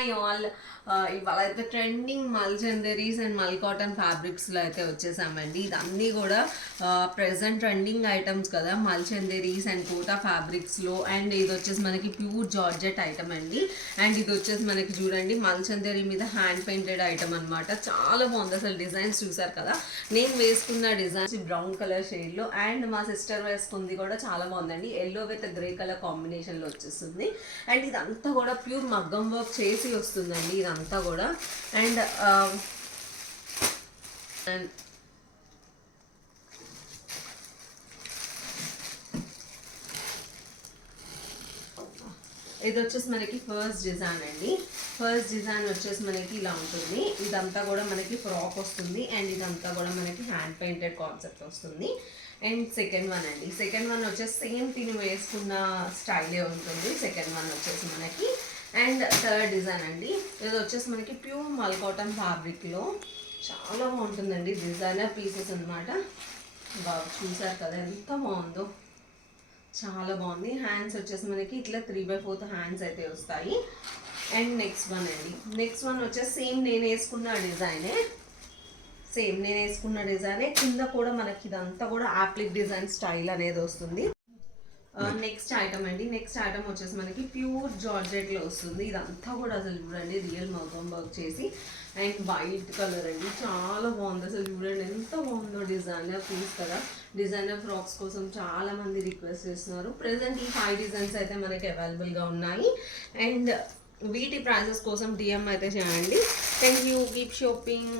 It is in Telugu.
Hi all. ఇవాళ అయితే ట్రెండింగ్ మల్చందరీస్ అండ్ మల్ కాటన్ ఫ్యాబ్రిక్స్లో అయితే వచ్చేసామండి. ఇదన్నీ కూడా ప్రెసెంట్ ట్రెండింగ్ ఐటమ్స్ కదా, మల్చందరీస్ అండ్ కోటా ఫ్యాబ్రిక్స్లో. అండ్ ఇది వచ్చేసి మనకి ప్యూర్ జార్జెట్ ఐటమ్ అండి. అండ్ ఇది వచ్చేసి మనకి చూడండి మల్చందరీ మీద హ్యాండ్ పెయింటెడ్ ఐటమ్ అనమాట. చాలా బాగుంది అసలు. డిజైన్స్ చూసారు కదా, నేను వేసుకున్న డిజైన్స్ బ్రౌన్ కలర్ షేడ్లో, అండ్ మా సిస్టర్ వేసుకుంది కూడా చాలా బాగుందండి. ఎల్లో విత్ గ్రే కలర్ కాంబినేషన్లో వచ్చేస్తుంది. అండ్ ఇదంతా కూడా ప్యూర్ మగ్గం వర్క్ చేసి వస్తుందండి ఇదంతా కూడా. అండ్ ఇది వచ్చేసి మనకి ఫస్ట్ డిజైన్ అండి. ఫస్ట్ డిజైన్ వచ్చేసి మనకి ఇలా ఉంటుంది. ఇదంతా కూడా మనకి ఫ్రాక్ వస్తుంది. అండ్ ఇదంతా కూడా మనకి హ్యాండ్ పెయింటెడ్ కాన్సెప్ట్ వస్తుంది. అండ్ సెకండ్ వన్ అండి. సెకండ్ వన్ వచ్చేసి సేమ్ తిని వేసుకున్న స్టైలే ఉంటుంది. సెకండ్ వన్ వచ్చేసి మనకి. అండ్ థర్డ్ డిజైన్ అండి. ఇది వచ్చేసి మనకి ప్యూర్ మల్ కాటన్ ఫ్యాబ్రిక్లో చాలా బాగుంటుందండి. డిజైనర్ పీసెస్ అనమాట. బాగా చూసారు కదా ఎంత బాగుందో, చాలా బాగుంది. హ్యాండ్స్ వచ్చేసి మనకి ఇట్లా 3/4 హ్యాండ్స్ అయితే వస్తాయి. అండ్ నెక్స్ట్ వన్ అండి. నెక్స్ట్ వన్ వచ్చేసి సేమ్ నేను వేసుకున్న డిజైనే. కింద కూడా మనకి ఇదంతా కూడా యాప్లిక్ డిజైన్ స్టైల్ అనేది వస్తుంది. నెక్స్ట్ ఐటమ్ అండి. నెక్స్ట్ ఐటమ్ వచ్చేసి మనకి ప్యూర్ జార్జెట్లో వస్తుంది. ఇదంతా కూడా అసలు చూడండి రియల్ మగ్గం వర్క్ చేసి, అండ్ వైట్ కలర్ అండి. చాలా బాగుంది అసలు. చూడండి ఎంత బాగుందో. డిజైనర్ పీస్ కదా. డిజైనర్ ఫ్రాక్స్ కోసం చాలా మంది రిక్వెస్ట్ చేస్తున్నారు. ప్రెసెంట్ ఈ 5 డిజైన్స్ అయితే మనకి అవైలబుల్గా ఉన్నాయి. అండ్ వీటి ప్రైజెస్ కోసం డిఎం అయితే చేయండి. Thank you. Keep shopping.